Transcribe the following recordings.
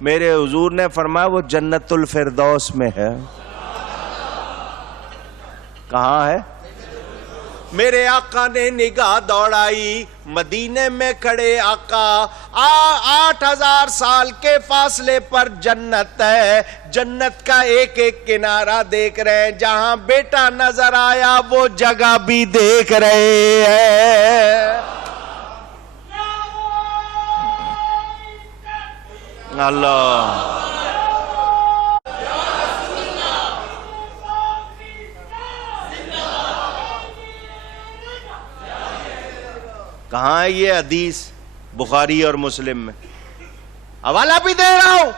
میرے حضور نے فرمایا وہ جنت الفردوس میں ہے. کہاں ہے؟ میرے آقا نے نگاہ دوڑائی، مدینے میں کھڑے آقا 8000 سال کے فاصلے پر جنت ہے. جنت کا ایک ایک کنارہ دیکھ رہے ہیں. جہاں بیٹا نظر آیا وہ جگہ بھی دیکھ رہے ہیں. اللہ کہاں ہے یہ حدیث؟ بخاری اور مسلم میں. حوالہ بھی دے رہا ہوں.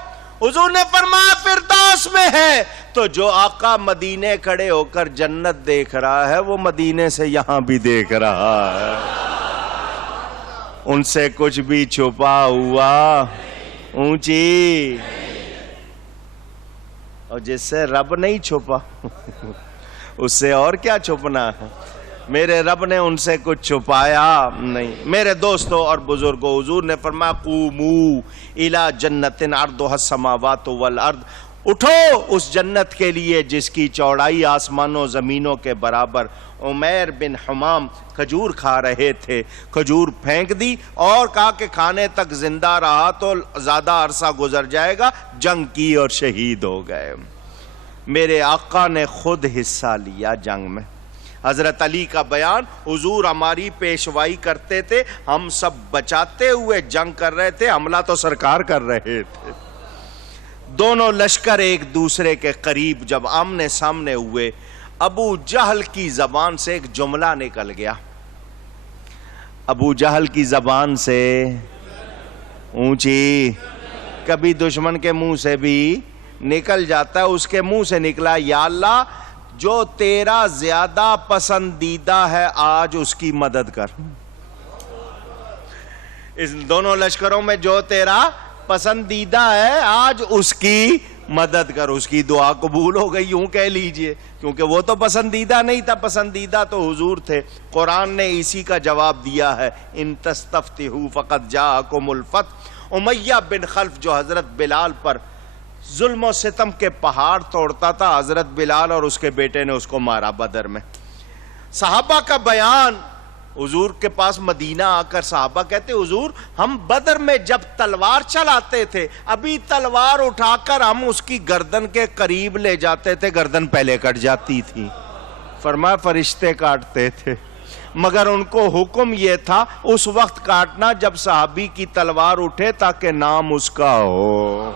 حضور نے فرمایا فردوس میں ہے. تو جو آقا مدینے کھڑے ہو کر جنت دیکھ رہا ہے وہ مدینے سے یہاں بھی دیکھ رہا ہے. ان سے کچھ بھی چھپا ہوا اونچی، اور جس سے رب نہیں چھپا اس سے اور کیا چھپنا ہے. میرے رب نے ان سے کچھ چھپایا نہیں. میرے دوستوں اور بزرگوں، حضور نے فرمایا قوموا الی جنت عرضها السماوات والارض، اٹھو اس جنت کے لیے جس کی چوڑائی آسمانوں زمینوں کے برابر. عمیر بن حمام کھجور کھا رہے تھے، کھجور پھینک دی اور کہا کہ کھانے تک زندہ رہا تو زیادہ عرصہ گزر جائے گا. جنگ کی اور شہید ہو گئے. میرے آقا نے خود حصہ لیا جنگ میں. حضرت علی کا بیان، حضور ہماری پیشوائی کرتے تھے، ہم سب بچاتے ہوئے جنگ کر رہے تھے، حملہ تو سرکار کر رہے تھے. دونوں لشکر ایک دوسرے کے قریب جب آمنے سامنے ہوئے، ابو جہل کی زبان سے ایک جملہ نکل گیا. ابو جہل کی زبان سے اونچی، کبھی دشمن کے منہ سے بھی نکل جاتا ہے. اس کے منہ سے نکلا یا اللہ جو تیرا زیادہ پسندیدہ ہے آج اس کی مدد کر. اس دونوں لشکروں میں جو تیرا پسندیدہ ہے آج اس کی مدد کر. اس کی دعا قبول ہو گئی یوں کہہ لیجئے، کیونکہ وہ تو پسندیدہ نہیں تھا، پسندیدہ تو حضور تھے. قرآن نے اسی کا جواب دیا ہے، ان تستفتحوا فقد جاءکم الفتح. امیہ بن خلف جو حضرت بلال پر ظلم و ستم کے پہاڑ توڑتا تھا، حضرت بلال اور اس کے بیٹے نے اس کو مارا بدر میں. صحابہ کا بیان، حضور کے پاس مدینہ آ کر صحابہ کہتے حضور ہم بدر میں جب تلوار چلاتے تھے، ابھی تلوار اٹھا کر ہم اس کی گردن کے قریب لے جاتے تھے، گردن پہلے کٹ جاتی تھی. فرمایا فرشتے کاٹتے تھے، مگر ان کو حکم یہ تھا اس وقت کاٹنا جب صحابی کی تلوار اٹھے تاکہ نام اس کا ہو،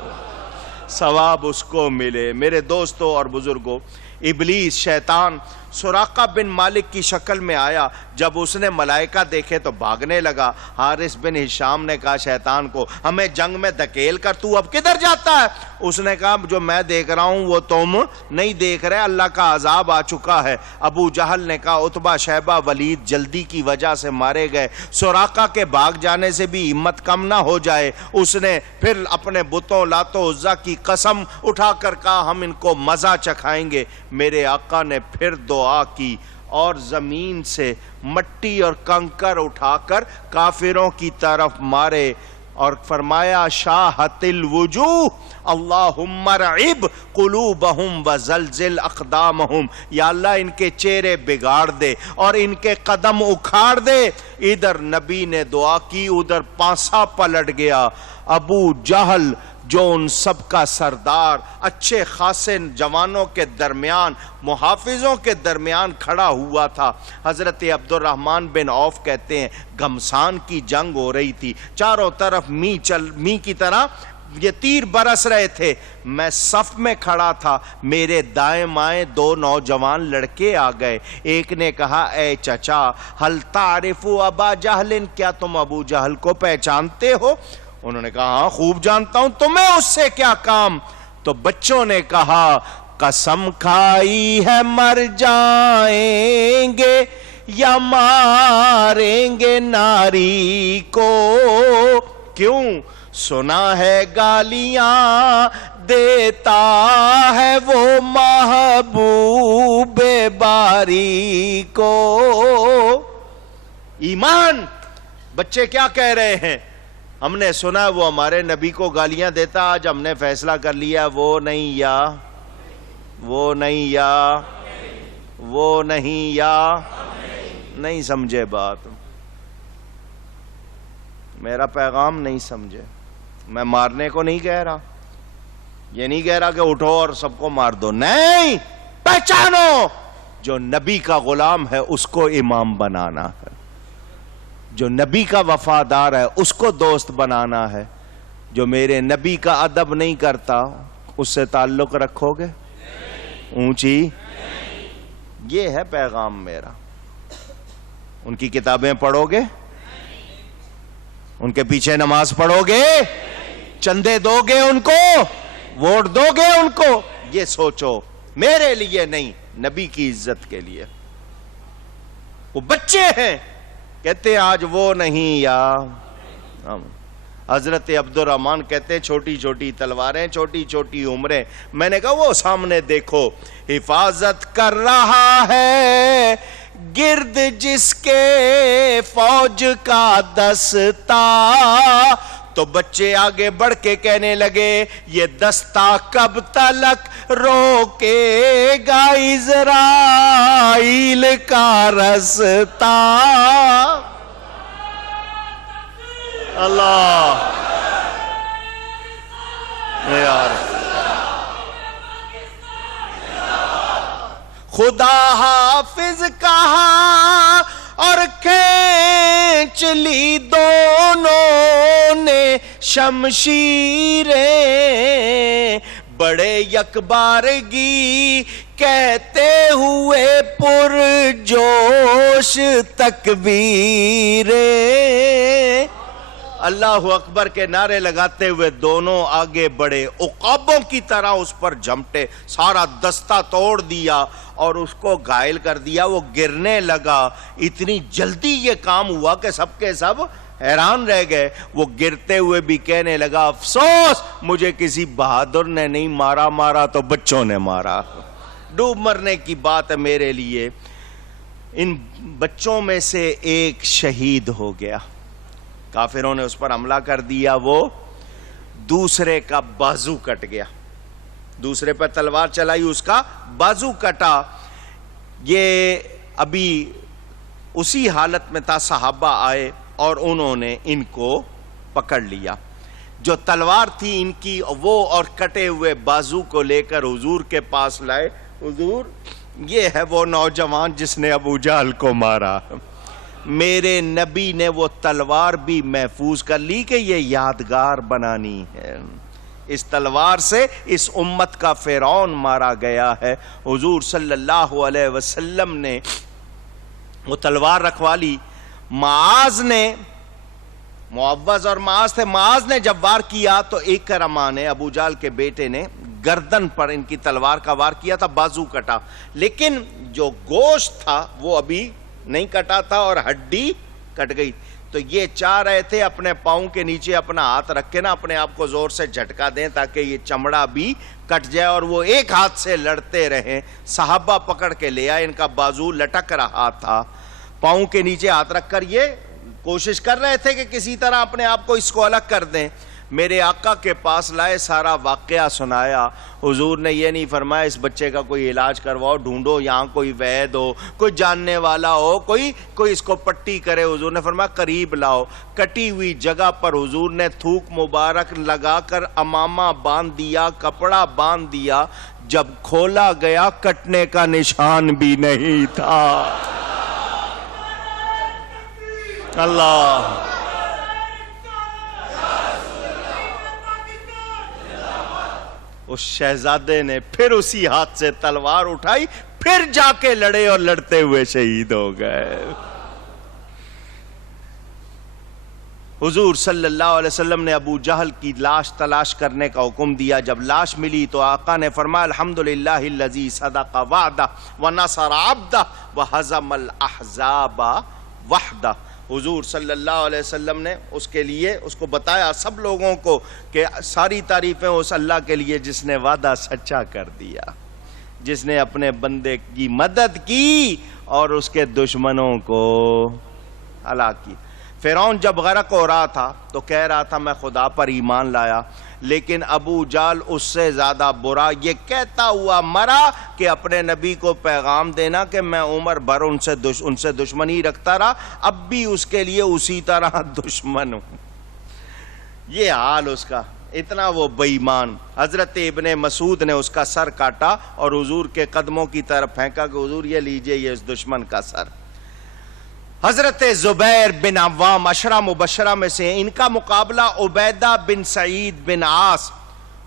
ثواب اس کو ملے. میرے دوستوں اور بزرگوں، ابلیس شیطان سراقہ بن مالک کی شکل میں آیا. جب اس نے ملائکہ دیکھے تو بھاگنے لگا. حارث بن ہشام نے کہا شیطان کو ہمیں جنگ میں دھکیل کر تو اب کدھر جاتا ہے؟ اس نے کہا جو میں دیکھ رہا ہوں وہ تم نہیں دیکھ رہے، اللہ کا عذاب آ چکا ہے. ابو جہل نے کہا عتبہ شیبہ ولید جلدی کی وجہ سے مارے گئے، سراقہ کے بھاگ جانے سے بھی ہمت کم نہ ہو جائے. اس نے پھر اپنے بتوں لات و عزا کی قسم اٹھا کر کہا ہم ان کو مزہ چکھائیں گے. میرے آقا نے پھر دعا کی اور زمین سے مٹی اور کنکر اٹھا کر کافروں کی طرف مارے اور فرمایا شاہت الوجوہ اللہم ارعب قلوبہم وزلزل اقدامہم، یا اللہ ان کے چہرے بگاڑ دے اور ان کے قدم اکھاڑ دے. ادھر نبی نے دعا کی، ادھر پانسا پلٹ گیا. ابو جہل جو ان سب کا سردار، اچھے خاصے جوانوں کے درمیان، محافظوں کے درمیان کھڑا ہوا تھا. حضرت عبد الرحمن بن عوف کہتے ہیں گھمسان کی جنگ ہو رہی تھی، چاروں طرف می کی طرح یہ تیر برس رہے تھے. میں صف میں کھڑا تھا، میرے دائیں مائیں دو نوجوان لڑکے آ گئے. ایک نے کہا اے چچا ہل تعرف ابا جہل، کیا تم ابو جہل کو پہچانتے ہو؟ انہوں نے کہا ہاں خوب جانتا ہوں، تمہیں اس سے کیا کام؟ تو بچوں نے کہا قسم کھائی ہے مر جائیں گے یا ماریں گے ناری کو. کیوں؟ سنا ہے گالیاں دیتا ہے وہ محبوب باری کو. ایمان. بچے کیا کہہ رہے ہیں؟ ہم نے سنا وہ ہمارے نبی کو گالیاں دیتا، آج ہم نے فیصلہ کر لیا وہ نہیں یا وہ نہیں یا وہ نہیں یا نہیں سمجھے بات، میرا پیغام نہیں سمجھے. میں مارنے کو نہیں کہہ رہا، یہ نہیں کہہ رہا کہ اٹھو اور سب کو مار دو، نہیں، پہچانو جو نبی کا غلام ہے اس کو امام بنانا ہے، جو نبی کا وفادار ہے اس کو دوست بنانا ہے. جو میرے نبی کا ادب نہیں کرتا اس سے تعلق رکھو گے؟ اونچی، یہ ہے پیغام میرا. ان کی کتابیں پڑھو گے؟ ان کے پیچھے نماز پڑھو گے؟ چندے دو گے ان کو؟ ووٹ دو گے ان کو؟ یہ سوچو، میرے لیے نہیں، نبی کی عزت کے لیے. وہ بچے ہیں، کہتے ہیں آج وہ نہیں یا حضرت عبد الرحمن کہتے ہیں چھوٹی چھوٹی تلواریں، چھوٹی چھوٹی عمریں. میں نے کہا وہ سامنے دیکھو، حفاظت کر رہا ہے گرد جس کے فوج کا دستہ. تو بچے آگے بڑھ کے کہنے لگے یہ دستہ کب تلک روکے گا اسرائیل کا رستہ. اللہ یار، خدا حافظ کہا اور کھینچ لی دونوں نے شمشیریں. بڑے یکبارگی کہتے ہوئے پر جوش تکبیریں. اللہ اکبر کے نعرے لگاتے ہوئے دونوں آگے بڑھے، عقابوں کی طرح اس پر جھمٹے، سارا دستہ توڑ دیا اور اس کو گھائل کر دیا. وہ گرنے لگا. اتنی جلدی یہ کام ہوا کہ سب کے سب حیران رہ گئے. وہ گرتے ہوئے بھی کہنے لگا افسوس مجھے کسی بہادر نے نہیں مارا، مارا تو بچوں نے مارا. ڈوب مرنے کی بات ہے میرے لیے. ان بچوں میں سے ایک شہید ہو گیا، کافروں نے اس پر حملہ کر دیا، وہ دوسرے کا بازو کٹ گیا. دوسرے پر تلوار چلائی، اس کا بازو کٹا. یہ ابھی اسی حالت میں تھا، صحابہ آئے اور انہوں نے ان کو پکڑ لیا. جو تلوار تھی ان کی وہ اور کٹے ہوئے بازو کو لے کر حضور کے پاس لائے. حضور یہ ہے وہ نوجوان جس نے ابو جہل کو مارا. میرے نبی نے وہ تلوار بھی محفوظ کر لی کہ یہ یادگار بنانی ہے. اس تلوار سے اس امت کا فرعون مارا گیا ہے. حضور صلی اللہ علیہ وسلم نے وہ تلوار رکھوا لی. معاذ نے، معوذ اور معاذ تھے، معاذ نے جب وار کیا تو اکرمہ نے، ابو جہل کے بیٹے نے، گردن پر ان کی تلوار کا وار کیا تھا، بازو کٹا. لیکن جو گوشت تھا وہ ابھی نہیں کٹا تھا اور ہڈی کٹ گئی. تو یہ چاہ رہے تھے اپنے پاؤں کے نیچے اپنا ہاتھ رکھ کے نا اپنے آپ کو زور سے جھٹکا دیں تاکہ یہ چمڑا بھی کٹ جائے، اور وہ ایک ہاتھ سے لڑتے رہیں. صحابہ پکڑ کے لے آئے، ان کا بازو لٹک رہا تھا. پاؤں کے نیچے ہاتھ رکھ کر یہ کوشش کر رہے تھے کہ کسی طرح اپنے آپ کو اس کو الگ کر دیں. میرے آقا کے پاس لائے، سارا واقعہ سنایا. حضور نے یہ نہیں فرمایا اس بچے کا کوئی علاج کرواؤ، ڈھونڈو یہاں کوئی وید ہو، کوئی جاننے والا ہو، کوئی اس کو پٹی کرے. حضور نے فرمایا قریب لاؤ. کٹی ہوئی جگہ پر حضور نے تھوک مبارک لگا کر امامہ باندھ دیا، کپڑا باندھ دیا. جب کھولا گیا کٹنے کا نشان بھی نہیں تھا. اللہ، اس شہزادے نے پھر اسی ہاتھ سے تلوار اٹھائی، پھر جا کے لڑے اور لڑتے ہوئے شہید ہو گئے. حضور صلی اللہ علیہ وسلم نے ابو جہل کی لاش تلاش کرنے کا حکم دیا. جب لاش ملی تو آقا نے فرمایا الحمدللہ الذی صدق وعدہ ونصر عبدہ وہزم الاحزاب وحدہ. حضور صلی اللہ علیہ وسلم نے اس کے لیے اس کو بتایا سب لوگوں کو کہ ساری تعریفیں اس اللہ کے لیے جس نے وعدہ سچا کر دیا، جس نے اپنے بندے کی مدد کی اور اس کے دشمنوں کو ہلاک کی. فرعون جب غرق ہو رہا تھا تو کہہ رہا تھا میں خدا پر ایمان لایا، لیکن ابو جہل اس سے زیادہ برا یہ کہتا ہوا مرا کہ اپنے نبی کو پیغام دینا کہ میں عمر بھر ان سے دشمنی رکھتا رہا، اب بھی اس کے لیے اسی طرح دشمن ہوں۔ یہ حال اس کا، اتنا وہ بے ایمان۔ حضرت ابن مسعود نے اس کا سر کاٹا اور حضور کے قدموں کی طرف پھینکا کہ حضور یہ لیجئے، یہ اس دشمن کا سر۔ حضرت زبیر بن عوام عشرہ مبشرہ میں سے، ان کا مقابلہ عبیدہ بن سعید بن عاص،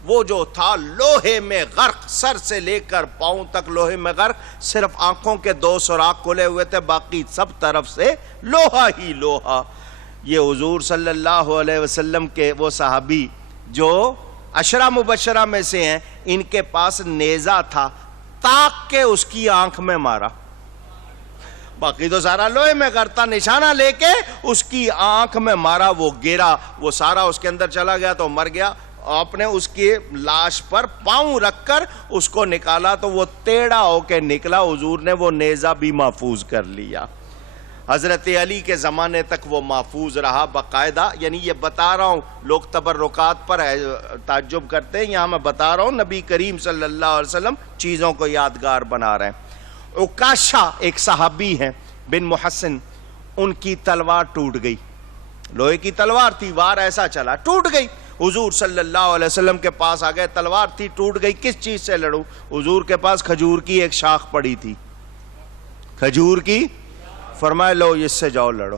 وہ جو تھا لوہے میں غرق، سر سے لے کر پاؤں تک لوہے میں غرق، صرف آنکھوں کے 2 سوراخ کھلے ہوئے تھے، باقی سب طرف سے لوہا ہی لوہا۔ یہ حضور صلی اللہ علیہ وسلم کے وہ صحابی جو عشرہ مبشرہ میں سے ہیں، ان کے پاس نیزہ تھا، تاک کے اس کی آنکھ میں مارا، باقی تو سارا لوہے میں کرتا، نشانہ لے کے اس کی آنکھ میں مارا، وہ گرا، وہ سارا اس کے اندر چلا گیا تو مر گیا۔ آپ نے اس کی لاش پر پاؤں رکھ کر اس کو نکالا تو وہ ٹیڑھا ہو کے نکلا، حضور نے وہ نیزہ بھی محفوظ کر لیا۔ حضرت علی کے زمانے تک وہ محفوظ رہا باقاعدہ، یعنی یہ بتا رہا ہوں، لوگ تبرکات پر تعجب کرتے ہیں، یہاں میں بتا رہا ہوں نبی کریم صلی اللہ علیہ وسلم چیزوں کو یادگار بنا رہے ہیں۔ عکاشہ ایک صحابی ہیں بن محسن، ان کی تلوار ٹوٹ گئی، لوہے کی تلوار تھی، وار ایسا چلا ٹوٹ گئی، حضور صلی اللہ علیہ وسلم کے پاس آ گئے، تلوار تھی ٹوٹ گئی، کس چیز سے لڑوں؟ حضور کے پاس کھجور کی ایک شاخ پڑی تھی، کھجور کی، فرمائے لو اس سے جاؤ لڑو۔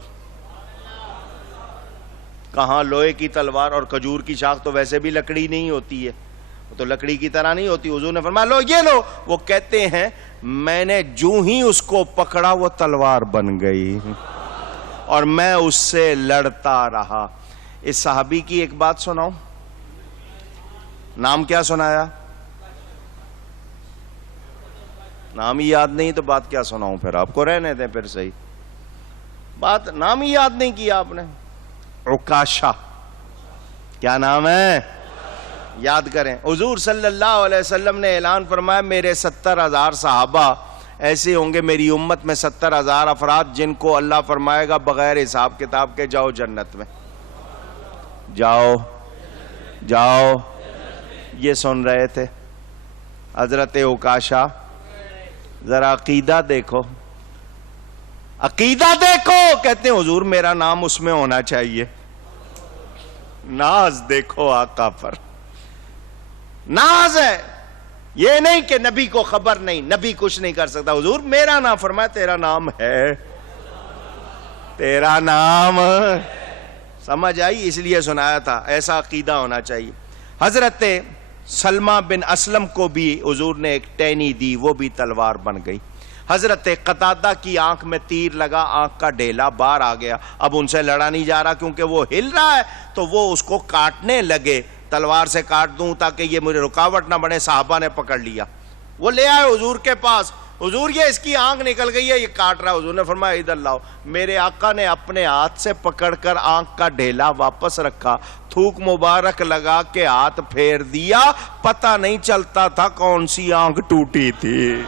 کہاں لوہے کی تلوار اور کھجور کی شاخ تو ویسے بھی لکڑی نہیں ہوتی ہے، وہ تو لکڑی کی طرح نہیں ہوتی، حضور نے فرمایا لو یہ لو۔ وہ کہتے ہیں میں نے جو ہی اس کو پکڑا وہ تلوار بن گئی اور میں اس سے لڑتا رہا۔ اس صحابی کی ایک بات سناؤں، نام کیا سنایا؟ نام ہی یاد نہیں تو بات کیا سناؤں پھر، آپ کو رہنے دیں پھر صحیح، بات نام ہی یاد نہیں کیا آپ نے۔ عکاشہ، کیا نام ہے؟ یاد کریں۔ حضور صلی اللہ علیہ وسلم نے اعلان فرمایا میرے 70,000 صحابہ ایسے ہوں گے، میری امت میں 70,000 افراد جن کو اللہ فرمائے گا بغیر حساب کتاب کے جاؤ جنت میں، جاؤ جاؤ۔ یہ سن رہے تھے حضرت عکاشہ۔ ذرا عقیدہ دیکھو، عقیدہ دیکھو، کہتے ہیں حضور میرا نام اس میں ہونا چاہیے۔ ناز دیکھو آقا پر، ناز ہے، یہ نہیں کہ نبی کو خبر نہیں، نبی کچھ نہیں کر سکتا، حضور میرا نام، فرمایا تیرا نام ہے، تیرا نام سمجھ آئی، اس لیے سنایا تھا، ایسا عقیدہ ہونا چاہیے۔ حضرت سلمہ بن اسلم کو بھی حضور نے ایک ٹینی دی، وہ بھی تلوار بن گئی۔ حضرت قتادہ کی آنکھ میں تیر لگا، آنکھ کا ڈھیلا باہر آ گیا، اب ان سے لڑا نہیں جا رہا کیونکہ وہ ہل رہا ہے، تو وہ اس کو کاٹنے لگے، تلوار سے کاٹ دوں تاکہ یہ مجھے رکاوٹ نہ بنے، صحابہ نے پکڑ لیا، وہ لے آئے حضور کے پاس، حضور یہ اس کی آنکھ نکل گئی ہے، یہ کاٹ رہا ہے۔ حضور نے فرمایا ادھر لاؤ۔ میرے آقا نے اپنے ہاتھ سے پکڑ کر آنکھ کا ڈھیلا واپس رکھا، تھوک مبارک لگا کے ہاتھ پھیر دیا، پتہ نہیں چلتا تھا کون سی آنکھ ٹوٹی تھی۔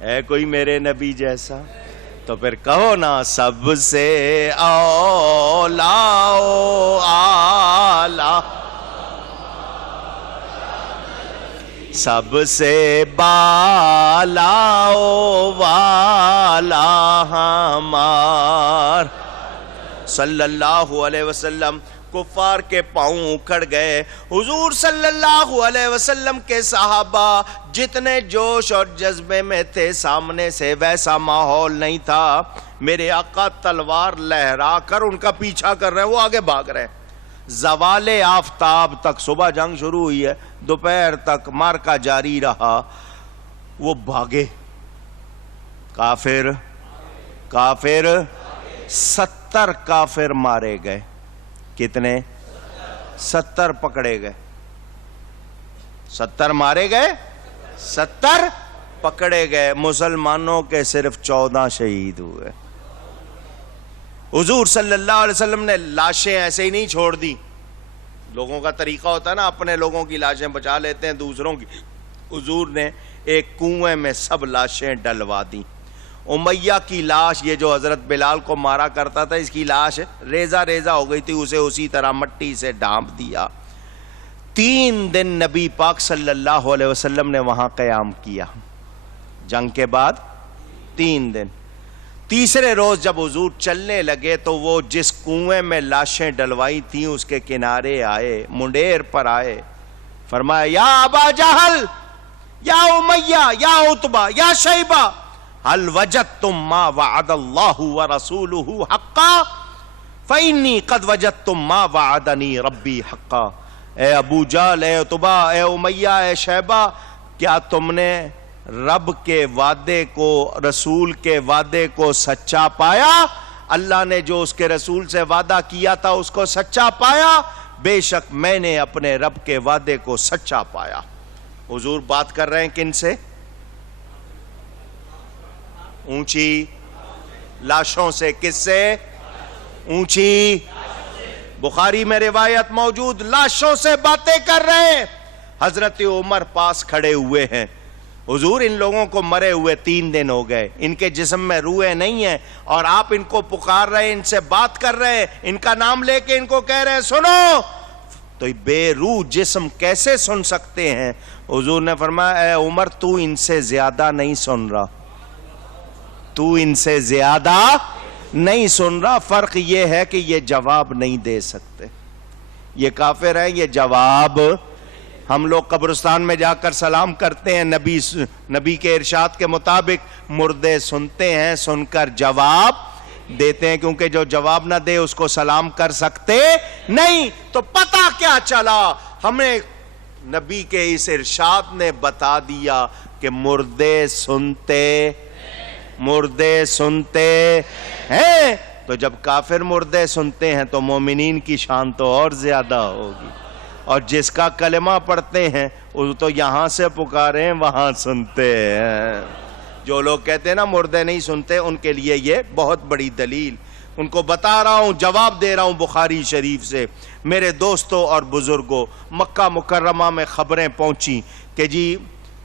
ہے کوئی میرے نبی جیسا؟ تو پھر کہو نا سب سے اولا آلہ، سب سے بالا والا ہمار صلی اللہ علیہ وسلم۔ کفار کے پاؤں اکھڑ گئے، حضور صلی اللہ علیہ وسلم کے صحابہ جتنے جوش اور جذبے میں تھے، سامنے سے ویسا ماحول نہیں تھا۔ میرے آقا تلوار لہرا کر ان کا پیچھا کر رہے ہیں، وہ آگے بھاگ رہے ہیں۔ زوال آفتاب تک، صبح جنگ شروع ہوئی ہے، دوپہر تک مارکا جاری رہا، وہ بھاگے، کافر 70 کافر مارے گئے۔ کتنے؟ 70 پکڑے گئے، 70 مارے گئے، 70 پکڑے گئے، مسلمانوں کے صرف 14 شہید ہوئے۔ حضور صلی اللہ علیہ وسلم نے لاشیں ایسے ہی نہیں چھوڑ دی، لوگوں کا طریقہ ہوتا ہے نا، اپنے لوگوں کی لاشیں بچا لیتے ہیں دوسروں کی، حضور نے ایک کنویں میں سب لاشیں ڈلوا دی، امیہ کی لاش، یہ جو حضرت بلال کو مارا کرتا تھا، اس کی لاش ریزہ ریزہ ہو گئی تھی، اسے اسی طرح مٹی سے ڈھانپ دیا۔ 3 دن نبی پاک صلی اللہ علیہ وسلم نے وہاں قیام کیا، جنگ کے بعد 3 دن۔ تیسرے روز جب حضور چلنے لگے تو وہ جس کنویں میں لاشیں ڈلوائی تھیں اس کے کنارے آئے، منڈیر پر آئے، فرمایا یا ابا جہل، یا امیہ، یا عتبہ، یا شیبہ، هل وجدتم ما وعد اللہ ورسولہ حقا فإنی قد وجدتم ما وعدنی ربی حقا۔ اے ابو جہل، اے عتبہ، اے امیہ، اے شیبہ، کیا تم نے رب کے وعدے کو، رسول کے وعدے کو سچا پایا؟ اللہ نے جو اس کے رسول سے وعدہ کیا تھا اس کو سچا پایا؟ بے شک میں نے اپنے رب کے وعدے کو سچا پایا۔ حضور بات کر رہے ہیں کن سے؟ اونچی لاشوں سے۔ کس سے؟ اونچی، بخاری میں روایت موجود، لاشوں سے باتیں کر رہے ہیں۔ حضرت عمر پاس کھڑے ہوئے ہیں، حضور ان لوگوں کو مرے ہوئے 3 دن ہو گئے، ان کے جسم میں روحیں نہیں ہیں، اور آپ ان کو پکار رہے ہیں، ان سے بات کر رہے ہیں، ان کا نام لے کے ان کو کہہ رہے ہیں سنو، تو بے روح جسم کیسے سن سکتے ہیں؟ حضور نے فرمایا اے عمر تو ان سے زیادہ نہیں سن رہا، تو ان سے زیادہ نہیں سن رہا، فرق یہ ہے کہ یہ جواب نہیں دے سکتے، یہ کافر ہیں، یہ جواب۔ ہم لوگ قبرستان میں جا کر سلام کرتے ہیں، نبی کے ارشاد کے مطابق مردے سنتے ہیں، سن کر جواب دیتے ہیں، کیونکہ جو جواب نہ دے اس کو سلام کر سکتے نہیں۔ تو پتہ کیا چلا؟ ہمیں نبی کے اس ارشاد نے بتا دیا کہ مردے سنتے ہیں، تو جب کافر مردے سنتے ہیں تو مومنین کی شان تو اور زیادہ ہوگی، اور جس کا کلمہ پڑھتے ہیں وہ تو یہاں سے پکارے ہیں وہاں سنتے ہیں۔ جو لوگ کہتے ہیں نا مردے نہیں سنتے، ان کے لیے یہ بہت بڑی دلیل، ان کو بتا رہا ہوں، جواب دے رہا ہوں بخاری شریف سے۔ میرے دوستوں اور بزرگوں، مکہ مکرمہ میں خبریں پہنچی کہ جی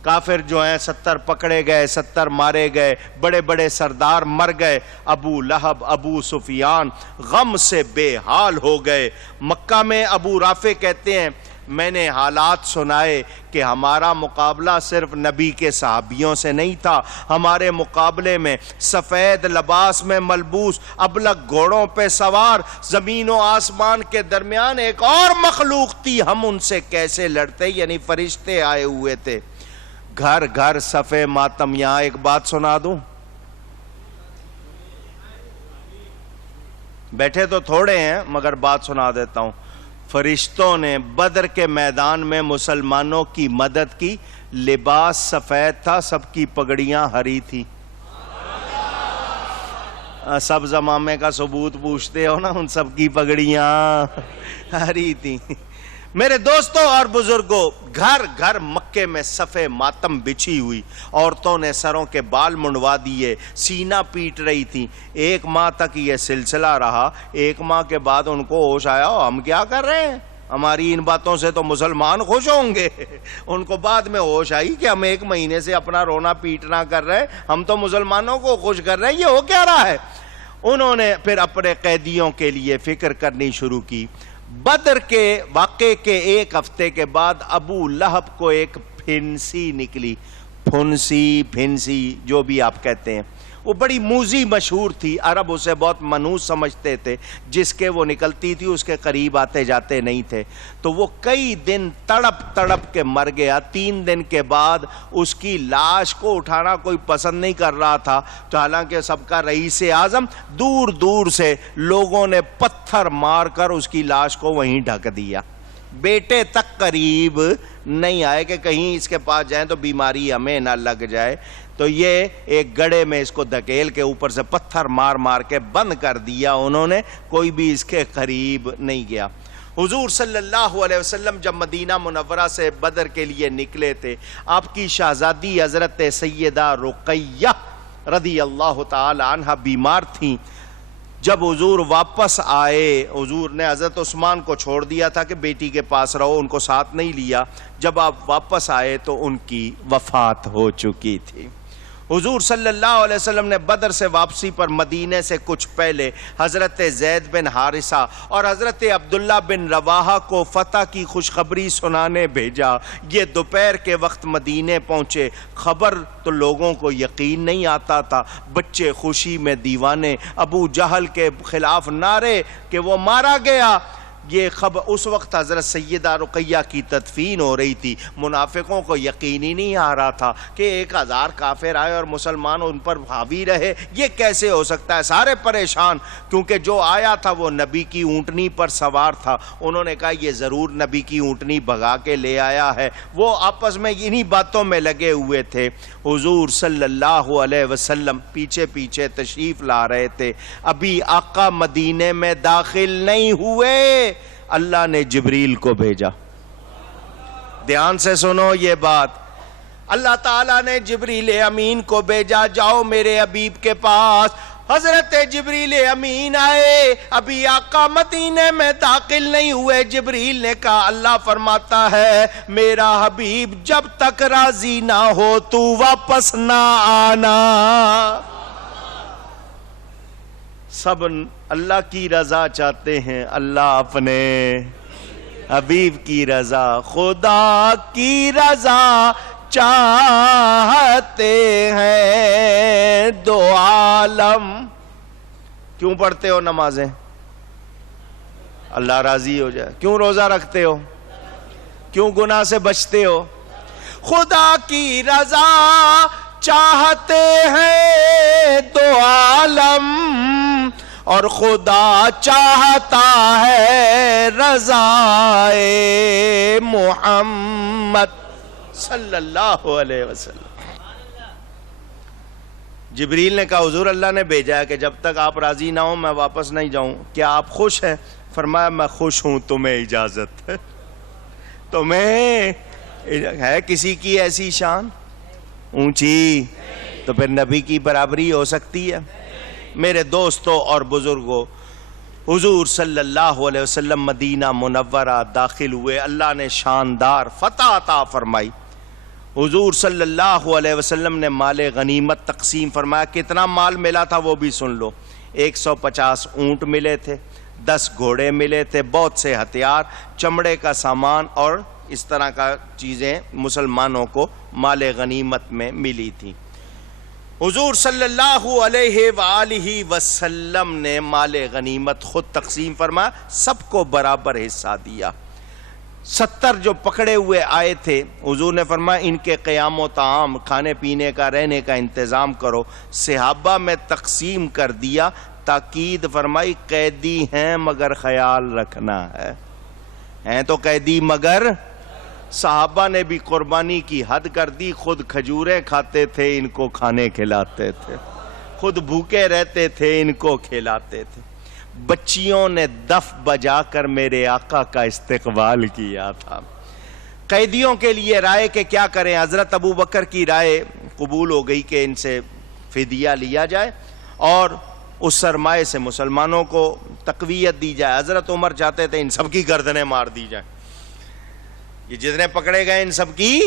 کافر جو ہیں 70 پکڑے گئے، 70 مارے گئے، بڑے بڑے سردار مر گئے، ابو لہب، ابو سفیان غم سے بے حال ہو گئے۔ مکہ میں ابو رافع کہتے ہیں میں نے حالات سنائے کہ ہمارا مقابلہ صرف نبی کے صحابیوں سے نہیں تھا، ہمارے مقابلے میں سفید لباس میں ملبوس، ابلق گھوڑوں پہ سوار، زمین و آسمان کے درمیان ایک اور مخلوق تھی، ہم ان سے کیسے لڑتے؟ یعنی فرشتے آئے ہوئے تھے۔ گھر گھر صفے ماتم۔ یہاں ایک بات سنا دوں، بیٹھے تو تھوڑے ہیں مگر بات سنا دیتا ہوں۔ فرشتوں نے بدر کے میدان میں مسلمانوں کی مدد کی، لباس سفید تھا، سب کی پگڑیاں ہری تھی۔ سب زمامے کا ثبوت پوچھتے ہو نا، ان سب کی پگڑیاں ہری تھی۔ میرے دوستوں اور بزرگوں، گھر گھر مکے میں صفے ماتم بچھی ہوئی، عورتوں نے سروں کے بال منڈوا دیے، سینہ پیٹ رہی تھی۔ 1 ماہ تک یہ سلسلہ رہا۔ 1 ماہ کے بعد ان کو ہوش آیا ہم کیا کر رہے ہیں، ہماری ان باتوں سے تو مسلمان خوش ہوں گے۔ ان کو بعد میں ہوش آئی کہ ہم 1 مہینے سے اپنا رونا پیٹنا کر رہے ہیں، ہم تو مسلمانوں کو خوش کر رہے ہیں، یہ ہو کیا رہا ہے؟ انہوں نے پھر اپنے قیدیوں کے لیے فکر کرنی شروع کی۔ بدر کے واقعے کے 1 ہفتے کے بعد ابو لہب کو ایک پھنسی نکلی، پھنسی جو بھی آپ کہتے ہیں، وہ بڑی موذی مشہور تھی، عرب اسے بہت منحوس سمجھتے تھے، جس کے وہ نکلتی تھی اس کے قریب آتے جاتے نہیں تھے، تو وہ کئی دن تڑپ کے مر گیا۔ 3 دن کے بعد اس کی لاش کو اٹھانا کوئی پسند نہیں کر رہا تھا، تو حالانکہ سب کا رئیس اعظم، دور دور سے لوگوں نے پتھر مار کر اس کی لاش کو وہیں ڈھک دیا۔ بیٹے تک قریب نہیں آئے کہ کہیں اس کے پاس جائیں تو بیماری ہمیں نہ لگ جائے، تو یہ ایک گڑھے میں اس کو دھکیل کے اوپر سے پتھر مار مار کے بند کر دیا انہوں نے، کوئی بھی اس کے قریب نہیں گیا۔ حضور صلی اللہ علیہ وسلم جب مدینہ منورہ سے بدر کے لیے نکلے تھے، آپ کی شہزادی حضرت سیدہ رقیہ رضی اللہ تعالی عنہ بیمار تھیں۔ جب حضور واپس آئے، حضور نے حضرت عثمان کو چھوڑ دیا تھا کہ بیٹی کے پاس رہو، ان کو ساتھ نہیں لیا۔ جب آپ واپس آئے تو ان کی وفات ہو چکی تھی۔ حضور صلی اللہ علیہ وسلم نے بدر سے واپسی پر مدینے سے کچھ پہلے حضرت زید بن حارثہ اور حضرت عبداللہ بن رواحہ کو فتح کی خوشخبری سنانے بھیجا۔ یہ دوپہر کے وقت مدینے پہنچے۔ خبر تو لوگوں کو یقین نہیں آتا تھا، بچے خوشی میں دیوانے، ابو جہل کے خلاف نعرے کہ وہ مارا گیا۔ یہ خبر اس وقت حضرت سیدہ رقیہ کی تدفین ہو رہی تھی۔ منافقوں کو یقین ہی نہیں آ رہا تھا کہ 1000 کافر آئے اور مسلمان ان پر حاوی رہے، یہ کیسے ہو سکتا ہے؟ سارے پریشان، کیونکہ جو آیا تھا وہ نبی کی اونٹنی پر سوار تھا۔ انہوں نے کہا یہ ضرور نبی کی اونٹنی بھگا کے لے آیا ہے۔ وہ آپس میں انہی باتوں میں لگے ہوئے تھے۔ حضور صلی اللہ علیہ وسلم پیچھے پیچھے تشریف لا رہے تھے۔ ابھی آقا مدینے میں داخل نہیں ہوئے، اللہ نے جبریل کو بھیجا۔ دھیان سے سنو یہ بات، اللہ تعالیٰ نے جبریل امین کو بھیجا، جاؤ میرے حبیب کے پاس۔ حضرت جبریل امین آئے، ابھی آقا مدینے میں داخل نہیں ہوئے۔ جبریل نے کہا اللہ فرماتا ہے میرا حبیب جب تک راضی نہ ہو تو واپس نہ آنا۔ سب اللہ کی رضا چاہتے ہیں، اللہ اپنے حبیب کی رضا، خدا کی رضا چاہتے ہیں دو عالم۔ کیوں پڑھتے ہو نمازیں؟ اللہ راضی ہو جائے۔ کیوں روزہ رکھتے ہو؟ کیوں گناہ سے بچتے ہو؟ خدا کی رضا چاہتے ہیں دو عالم، اور خدا چاہتا ہے رضائے محمد صلی اللہ علیہ وسلم۔ جبریل نے کہا حضور اللہ نے بھیجا ہے کہ جب تک آپ راضی نہ ہوں میں واپس نہیں جاؤں، کیا آپ خوش ہیں؟ فرمایا میں خوش ہوں، تمہیں اجازت ہے۔ تمہیں ہے کسی کی ایسی شان اونچی تو پھر نبی کی برابری ہو سکتی ہے؟ میرے دوستوں اور بزرگوں، حضور صلی اللہ علیہ وسلم مدینہ منورہ داخل ہوئے، اللہ نے شاندار فتح عطا فرمائی۔ حضور صلی اللہ علیہ وسلم نے مال غنیمت تقسیم فرمایا۔ کتنا مال ملا تھا وہ بھی سن لو۔ 150 اونٹ ملے تھے، 10 گھوڑے ملے تھے، بہت سے ہتھیار، چمڑے کا سامان اور اس طرح کا چیزیں مسلمانوں کو مال غنیمت میں ملی تھی۔ حضور صلی اللہ علیہ وآلہ وسلم نے مال غنیمت خود تقسیم فرمایا، سب کو برابر حصہ دیا۔ 70 جو پکڑے ہوئے آئے تھے، حضور نے فرمایا ان کے قیام و طعام، کھانے پینے کا رہنے کا انتظام کرو۔ صحابہ میں تقسیم کر دیا، تاکید فرمائی قیدی ہیں مگر خیال رکھنا ہے، ہیں تو قیدی مگر۔ صحابہ نے بھی قربانی کی حد کر دی، خود کھجوریں کھاتے تھے ان کو کھانے کھلاتے تھے، خود بھوکے رہتے تھے ان کو کھلاتے تھے۔ بچیوں نے دف بجا کر میرے آقا کا استقبال کیا تھا۔ قیدیوں کے لیے رائے کہ کیا کریں، حضرت ابو بکر کی رائے قبول ہو گئی کہ ان سے فدیہ لیا جائے اور اس سرمایے سے مسلمانوں کو تقویت دی جائے۔ حضرت عمر چاہتے تھے ان سب کی گردنیں مار دی جائیں، یہ جتنے پکڑے گئے ان سب کی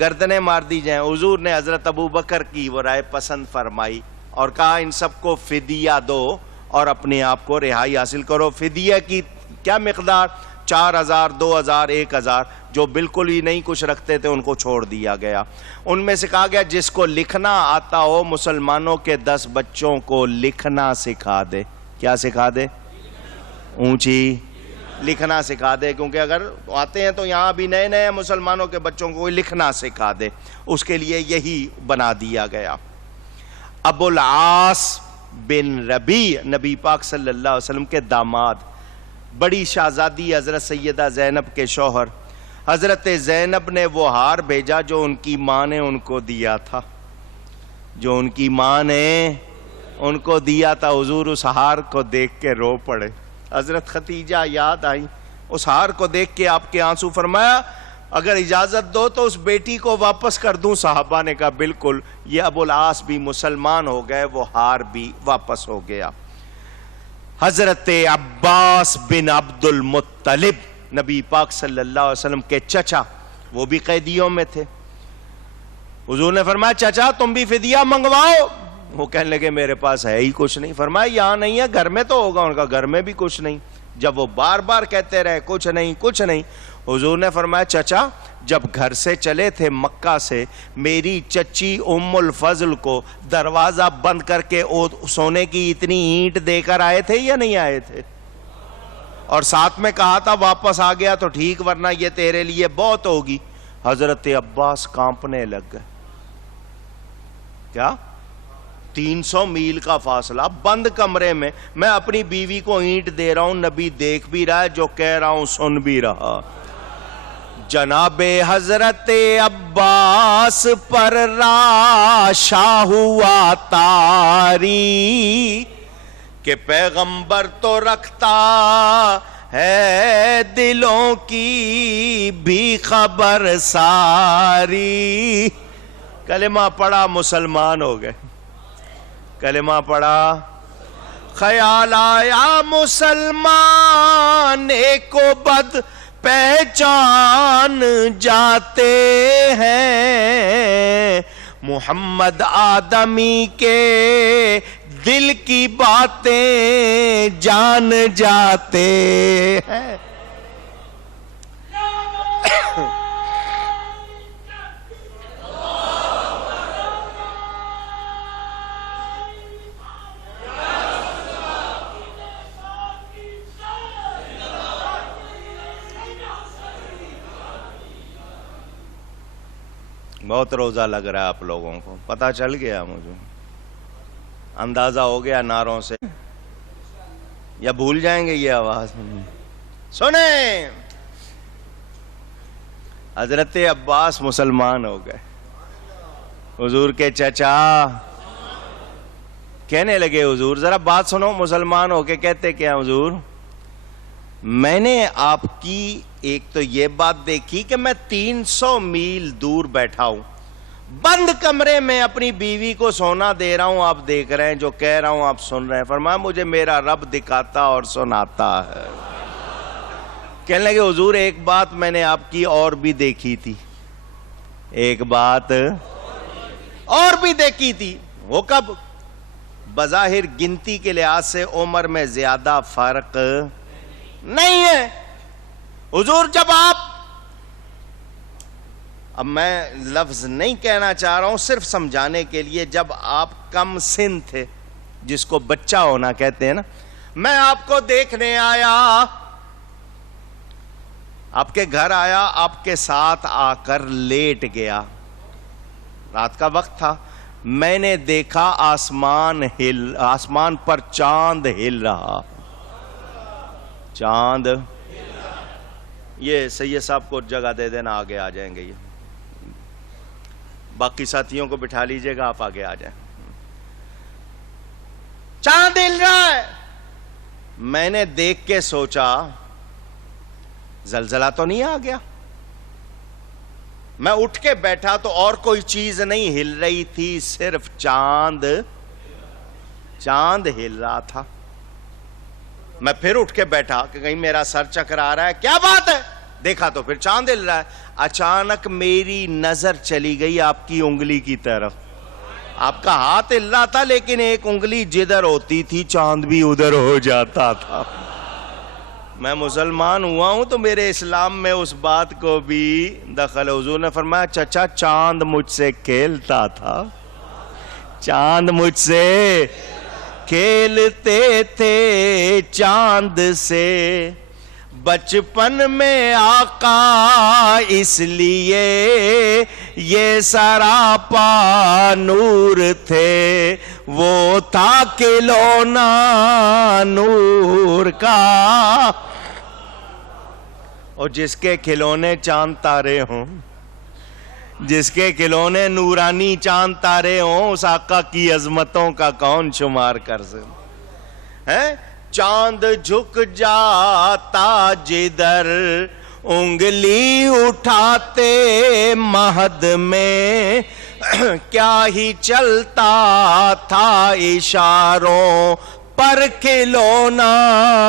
گردنیں مار دی جائیں۔ حضور نے حضرت ابو بکر کی وہ رائے پسند فرمائی اور کہا ان سب کو فدیہ دو اور اپنے آپ کو رہائی حاصل کرو۔ فدیہ کی کیا مقدار؟ 4000، 2000، 1000، جو بالکل ہی نہیں کچھ رکھتے تھے ان کو چھوڑ دیا گیا۔ ان میں سے کہا گیا جس کو لکھنا آتا ہو مسلمانوں کے 10 بچوں کو لکھنا سکھا دے۔ کیا سکھا دے؟ اونچی لکھنا سکھا دے، کیونکہ اگر آتے ہیں تو یہاں بھی نئے نئے مسلمانوں کے بچوں کو لکھنا سکھا دے، اس کے لیے یہی بنا دیا گیا۔ ابو العاص بن ربیع نبی پاک صلی اللہ علیہ وسلم کے داماد، بڑی شہزادی حضرت سیدہ زینب کے شوہر، حضرت زینب نے وہ ہار بھیجا جو ان کی ماں نے ان کو دیا تھا، جو ان کی ماں نے ان کو دیا تھا۔ حضور اس ہار کو دیکھ کے رو پڑے، حضرت ختیجہ یاد آئی، اس ہار کو دیکھ کے آپ کے آنسو۔ فرمایا اگر اجازت دو تو اس بیٹی کو واپس کر دوں؟ صحابہ نے کہا بالکل۔ یہ ابو العاص بھی مسلمان ہو گئے، وہ ہار بھی واپس ہو گیا۔ حضرت عباس بن عبد المطلب نبی پاک صلی اللہ علیہ وسلم کے چچا، وہ بھی قیدیوں میں تھے۔ حضور نے فرمایا چچا تم بھی فدیہ منگواؤ. وہ کہنے لگے میرے پاس ہے ہی کچھ نہیں. فرمایا یہاں نہیں ہے گھر میں تو ہوگا. ان کا گھر میں بھی کچھ نہیں. جب وہ بار بار کہتے رہے کچھ نہیں کچھ نہیں, حضور نے فرمایا چچا جب گھر سے چلے تھے مکہ سے, میری چچی ام الفضل کو دروازہ بند کر کے سونے کی اتنی اینٹ دے کر آئے تھے یا نہیں آئے تھے؟ اور ساتھ میں کہا تھا واپس آ گیا تو ٹھیک ورنہ یہ تیرے لیے بہت ہوگی. حضرت عباس کانپنے لگ گئے. کیا 300 میل کا فاصلہ, بند کمرے میں میں اپنی بیوی کو اینٹ دے رہا ہوں, نبی دیکھ بھی رہا ہے, جو کہہ رہا ہوں سن بھی رہا. جناب حضرت عباس پر راشا ہوا تاری کہ پیغمبر تو رکھتا ہے دلوں کی بھی خبر ساری. کلمہ پڑھا مسلمان ہو گئے. کلمہ پڑھا, خیال آیا مسلمان کو بد پہچان جاتے ہیں, محمد آدمی کے دل کی باتیں جان جاتے ہیں. بہت روزہ لگ رہا ہے آپ لوگوں کو, پتہ چل گیا مجھے, اندازہ ہو گیا نعروں سے, یا بھول جائیں گے یہ آواز؟ سنیں, حضرت عباس مسلمان ہو گئے. حضور کے چچا کہنے لگے حضور ذرا بات سنو. مسلمان ہو کے کہتے کیا حضور, میں نے آپ کی ایک تو یہ بات دیکھی کہ میں 300 میل دور بیٹھا ہوں, بند کمرے میں اپنی بیوی کو سونا دے رہا ہوں, آپ دیکھ رہے ہیں, جو کہہ رہا ہوں آپ سن رہے ہیں. فرمایا مجھے میرا رب دکھاتا اور سناتا ہے. کہنے لگے حضور ایک بات میں نے آپ کی اور بھی دیکھی تھی, ایک بات اور بھی دیکھی تھی. وہ کب؟ بظاہر گنتی کے لحاظ سے عمر میں زیادہ فرق نہیں ہے. حضور جب آپ, اب میں لفظ نہیں کہنا چاہ رہا ہوں, صرف سمجھانے کے لیے, جب آپ کم سن تھے, جس کو بچہ ہونا کہتے ہیں نا, میں آپ کو دیکھنے آیا, آپ کے گھر آیا, آپ کے ساتھ آ کر لیٹ گیا. رات کا وقت تھا, میں نے دیکھا آسمان پر چاند ہل رہا. چاند, یہ سید صاحب کو جگہ دے دینا, آگے آ جائیں گے. یہ باقی ساتھیوں کو بٹھا لیجئے گا, آپ آگے آ جائیں. چاند ہل رہا ہے. میں نے دیکھ کے سوچا زلزلہ تو نہیں آ گیا. میں اٹھ کے بیٹھا تو اور کوئی چیز نہیں ہل رہی تھی, صرف چاند ہل رہا تھا. میں پھر اٹھ کے بیٹھا کہ کہیں میرا سر چکرا رہا ہے, کیا بات ہے؟ دیکھا تو پھر چاند ہل رہا ہے. اچانک میری نظر چلی گئی آپ کی انگلی کی طرف. آپ کا ہاتھ ہل رہا تھا لیکن ایک انگلی جدھر ہوتی تھی چاند بھی ادھر ہو جاتا تھا. میں مسلمان ہوا ہوں تو میرے اسلام میں اس بات کو بھی دخل. حضور نے فرمایا چچا چاند مجھ سے کھیلتا تھا, چاند مجھ سے کھیلتے تھے, چاند سے بچپن میں آقا, اس لیے یہ سراپا نور تھے, وہ تھا کھلونا نور کا. اور جس کے کھلونے چاند تارے ہوں, جس کے کھلونے نورانی چاند تارے ہوں, اس آقا کی عظمتوں کا کون شمار کر سکتا ہے؟ چاند جھک جاتا جدھر انگلی اٹھاتے مہد میں, کیا ہی چلتا تھا اشاروں پر کھلونا